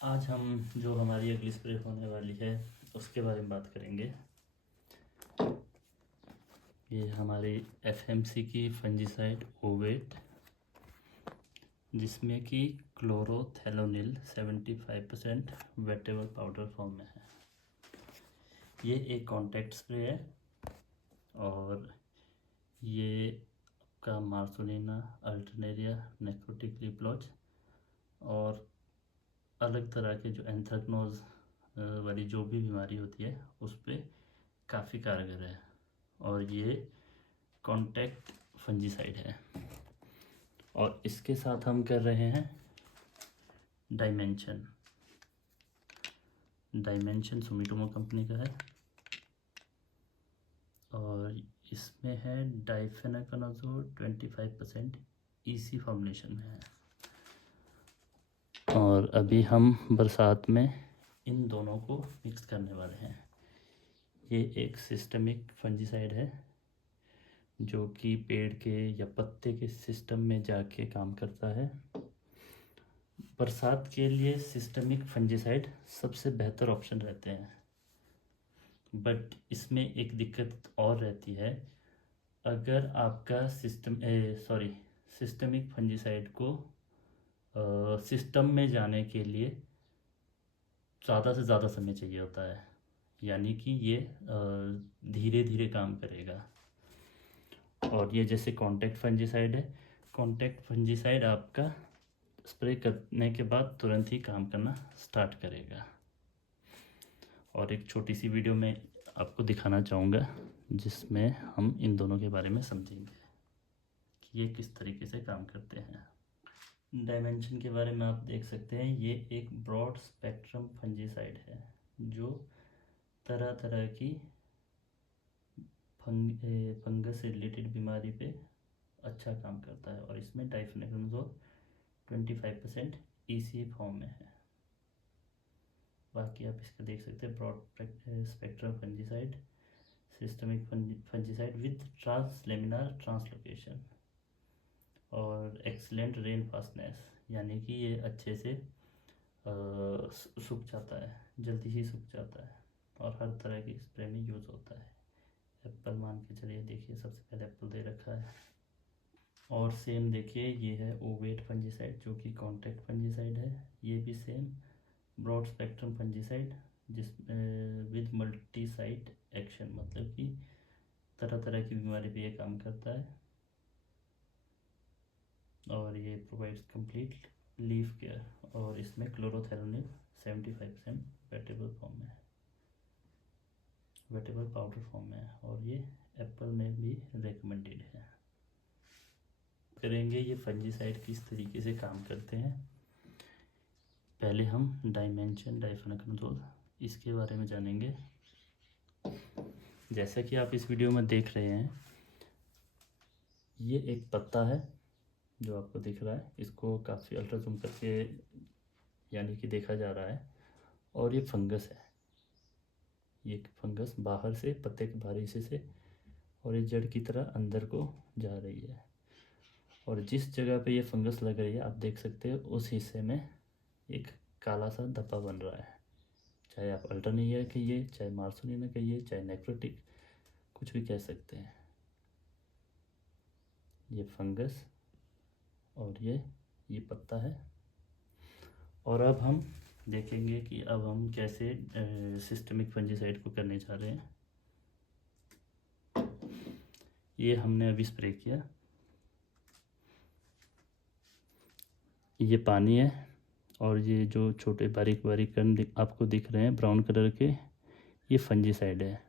आज हम जो हमारी अगली स्प्रे होने वाली है उसके बारे में बात करेंगे। ये हमारी एफएमसी की फंजीसाइड ओवेट, जिसमें कि क्लोरोथेलोनिल 75% वेटेबल पाउडर फॉर्म में है। ये एक कॉन्टैक्ट स्प्रे है और ये का मार्सोलिना, अल्टरनेरिया, नेक्रोटिक लीफ ब्लॉच और अलग तरह के जो एंथ्रेक्नोज वाली जो भी बीमारी होती है उस पर काफ़ी कारगर है। और ये कॉन्टैक्ट फंजीसाइड है। और इसके साथ हम कर रहे हैं डायमेंशन सुमिटोमो कंपनी का है और इसमें है डाइफेनाकनाजोल 25% ईसी फॉर्मुलेशन में है। और अभी हम बरसात में इन दोनों को मिक्स करने वाले हैं। ये एक सिस्टमिक फंजीसाइड है जो कि पेड़ के या पत्ते के सिस्टम में जाके काम करता है। बरसात के लिए सिस्टमिक फंजीसाइड सबसे बेहतर ऑप्शन रहते हैं, बट इसमें एक दिक्कत और रहती है। अगर आपका सिस्टमिक फंजीसाइड को सिस्टम में जाने के लिए ज़्यादा से ज़्यादा समय चाहिए होता है, यानी कि ये धीरे धीरे काम करेगा। और ये जैसे कॉन्टैक्ट फंजीसाइड है, कॉन्टैक्ट फंजीसाइड आपका स्प्रे करने के बाद तुरंत ही काम करना स्टार्ट करेगा। और एक छोटी सी वीडियो में आपको दिखाना चाहूँगा जिसमें हम इन दोनों के बारे में समझेंगे कि ये किस तरीके से काम करते हैं। डायमेंशन के बारे में आप देख सकते हैं, ये एक ब्रॉड स्पेक्ट्रम फंजीसाइड है जो तरह तरह की फंगस से रिलेटेड बीमारी पे अच्छा काम करता है। और इसमें डाइफेनाकनाजोल 25% ईसी फॉर्म में है। बाकी आप इसका देख सकते हैं, broad spectrum fungicide, systemic fungicide with translaminar translocation और एक्सीलेंट रेन फास्टनेस, यानी कि ये अच्छे से सूख जाता है, जल्दी ही सूख जाता है और हर तरह की स्प्रे में यूज़ होता है। एप्पल मान के चलिए, देखिए सबसे पहले एप्पल दे रखा है। और सेम देखिए, ये है ओवेट फंजीसाइड जो कि कॉन्टैक्ट फंजीसाइड है। ये भी सेम ब्रॉड स्पेक्ट्रम फंजीसाइड जिस विद मल्टी साइट एक्शन, मतलब कि तरह तरह की बीमारी पे ये काम करता है। और ये प्रोवाइड्स कंप्लीट लीफ केयर और इसमें क्लोरोथेलोनिल 75% वेटेबल फॉर्म में है, वेटेबल पाउडर फॉर्म में है। और ये एप्पल में भी रिकमेंडेड है। करेंगे ये फंजीसाइड किस तरीके से काम करते हैं। पहले हम डाइफेनाकनाजोल इसके बारे में जानेंगे। जैसा कि आप इस वीडियो में देख रहे हैं, ये एक पत्ता है जो आपको दिख रहा है, इसको काफ़ी अल्ट्रा जूम करके यानी कि देखा जा रहा है। और ये फंगस है, ये फंगस बाहर से, पत्ते के बाहरी हिस्से से, और ये जड़ की तरह अंदर को जा रही है। और जिस जगह पे ये फंगस लग रही है आप देख सकते हो उस हिस्से में एक काला सा धब्बा बन रहा है। चाहे आप अल्टरनेरिया कहिए, चाहे मार्सोलिना कहिए, चाहे नेक्रोटिक, कुछ भी कह सकते हैं। ये फंगस और ये पत्ता है। और अब हम देखेंगे कि अब हम कैसे सिस्टमिक फंजीसाइड को करने जा रहे हैं। ये हमने अभी स्प्रे किया, ये पानी है और ये जो छोटे बारीक बारीक कण आपको दिख रहे हैं ब्राउन कलर के, ये फंजीसाइड है।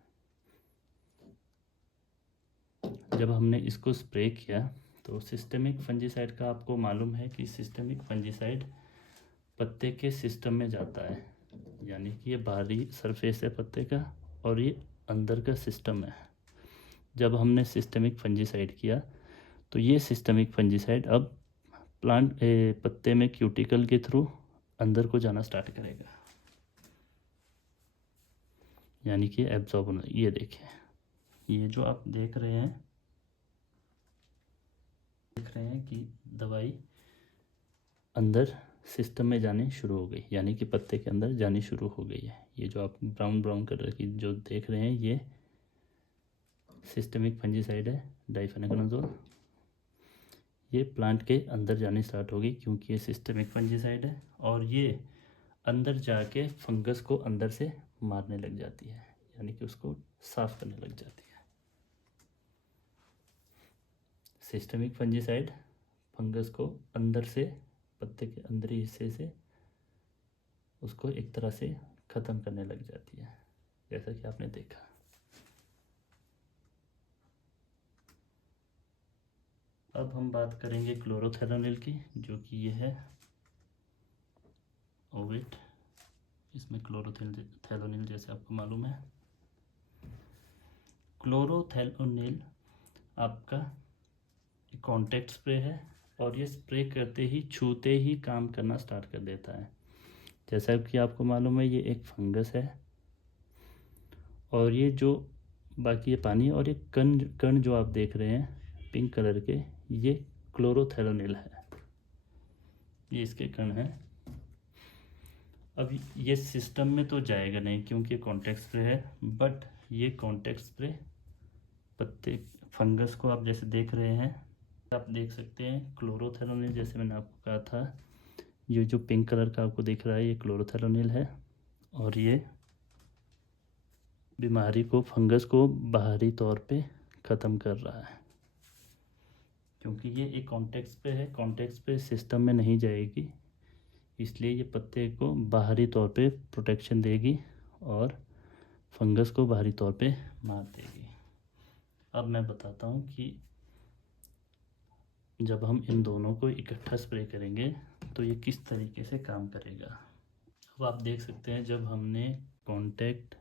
जब हमने इसको स्प्रे किया तो सिस्टमिक फंजीसाइड का आपको मालूम है कि सिस्टमिक फंजीसाइड पत्ते के सिस्टम में जाता है, यानी कि ये बाहरी सरफेस है पत्ते का और ये अंदर का सिस्टम है। जब हमने सिस्टमिक फंजीसाइड किया तो ये सिस्टमिक फंजीसाइड अब पत्ते में क्यूटिकल के थ्रू अंदर को जाना स्टार्ट करेगा, यानी कि एब्जॉर्ब होना। ये देखें, ये जो आप देख रहे हैं कि दवाई अंदर सिस्टम में जाने शुरू हो गई, यानी कि पत्ते के अंदर जानी शुरू हो गई है। ये जो आप ब्राउन ब्राउन कलर की जो देख रहे हैं ये सिस्टमिक फंजीसाइड है, डाइफेनाकनाजोल। ये प्लांट के अंदर जाने स्टार्ट होगी क्योंकि ये सिस्टमिक फंजीसाइड है और ये अंदर जाके फंगस को अंदर से मारने लग जाती है, यानी कि उसको साफ करने लग जाती है। सिस्टमिक फंजीसाइड फंगस को अंदर से, पत्ते के अंदरी हिस्से से उसको एक तरह से ख़त्म करने लग जाती है, जैसा कि आपने देखा। अब हम बात करेंगे क्लोरोथेलोनिल की, जो कि ये है ओवेट। इसमें क्लोरोथेलोनिल जैसे आपको मालूम है। क्लोरोथेलोनिल आपका कॉन्टैक्ट स्प्रे है और ये स्प्रे करते ही, छूते ही काम करना स्टार्ट कर देता है। जैसा कि आपको मालूम है ये एक फंगस है और ये जो बाकी ये पानी और ये कण कण जो आप देख रहे हैं पिंक कलर के, ये क्लोरोथेलोनिल है, ये इसके कण हैं। अब ये सिस्टम में तो जाएगा नहीं क्योंकि कॉन्टैक्ट स्प्रे है, बट ये कॉन्टैक्ट स्प्रे पत्ते फंगस को आप जैसे देख रहे हैं, आप देख सकते हैं क्लोरोथेलोनिल, जैसे मैंने आपको कहा था ये जो पिंक कलर का आपको दिख रहा है ये क्लोरोथेलोनिल है और ये बीमारी को, फंगस को बाहरी तौर पे ख़त्म कर रहा है। क्योंकि ये एक कॉन्टैक्ट स्प्रे है, कॉन्टैक्ट स्प्रे सिस्टम में नहीं जाएगी, इसलिए ये पत्ते को बाहरी तौर पे प्रोटेक्शन देगी और फंगस को बाहरी तौर पे मार देगी। अब मैं बताता हूँ कि जब हम इन दोनों को इकट्ठा स्प्रे करेंगे तो ये किस तरीके से काम करेगा। अब आप देख सकते हैं जब हमने कॉन्टैक्ट,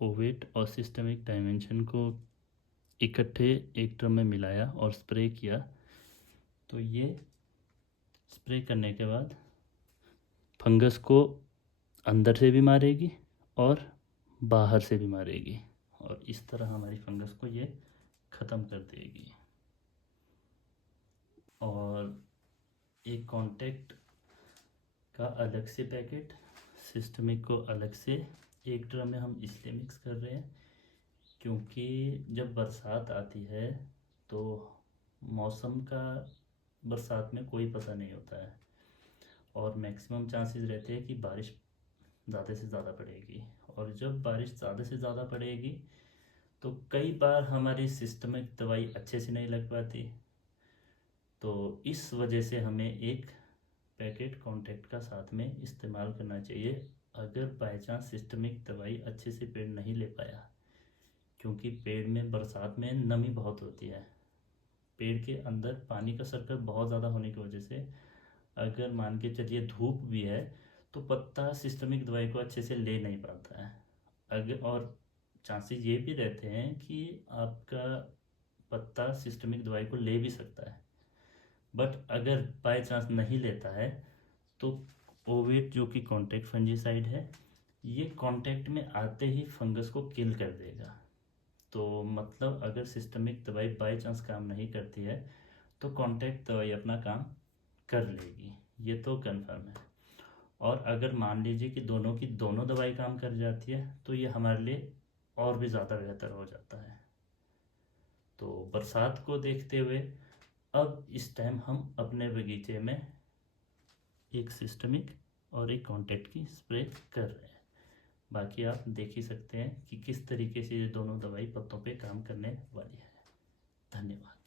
ओवेट और सिस्टमिक डायमेंशन को इकट्ठे एक ड्रम में मिलाया और स्प्रे किया, तो ये स्प्रे करने के बाद फंगस को अंदर से भी मारेगी और बाहर से भी मारेगी और इस तरह हमारी फंगस को ये ख़त्म कर देगी। और एक कॉन्टैक्ट का अलग से पैकेट, सिस्टमिक को अलग से एक ड्रम में हम इसलिए मिक्स कर रहे हैं क्योंकि जब बरसात आती है तो मौसम का बरसात में कोई पता नहीं होता है और मैक्सिमम चांसेस रहते हैं कि बारिश ज़्यादा से ज़्यादा पड़ेगी, और जब बारिश ज़्यादा से ज़्यादा पड़ेगी तो कई बार हमारी सिस्टमिक दवाई अच्छे से नहीं लग पाती। तो इस वजह से हमें एक पैकेट कॉन्टैक्ट का साथ में इस्तेमाल करना चाहिए अगर बाय चांस सिस्टमिक दवाई अच्छे से पेड़ नहीं ले पाया, क्योंकि पेड़ में बरसात में नमी बहुत होती है, पेड़ के अंदर पानी का सर्कल बहुत ज़्यादा होने की वजह से अगर मान के चलिए धूप भी है तो पत्ता सिस्टमिक दवाई को अच्छे से ले नहीं पाता है। अगर और चांसेस ये भी रहते हैं कि आपका पत्ता सिस्टमिक दवाई को ले भी सकता है, बट अगर बाय चांस नहीं लेता है तो ओवेट जो कि कॉन्टैक्ट फंजीसाइड है, ये कॉन्टैक्ट में आते ही फंगस को किल कर देगा। तो मतलब अगर सिस्टमिक दवाई बाय चांस काम नहीं करती है तो कॉन्टैक्ट दवाई अपना काम कर लेगी, ये तो कंफर्म है। और अगर मान लीजिए कि दोनों की दोनों दवाई काम कर जाती है तो ये हमारे लिए और भी ज़्यादा बेहतर हो जाता है। तो बरसात को देखते हुए अब इस टाइम हम अपने बगीचे में एक सिस्टमिक और एक कॉन्टैक्ट की स्प्रे कर रहे हैं। बाकी आप देख ही सकते हैं कि किस तरीके से ये दोनों दवाई पत्तों पे काम करने वाली है। धन्यवाद।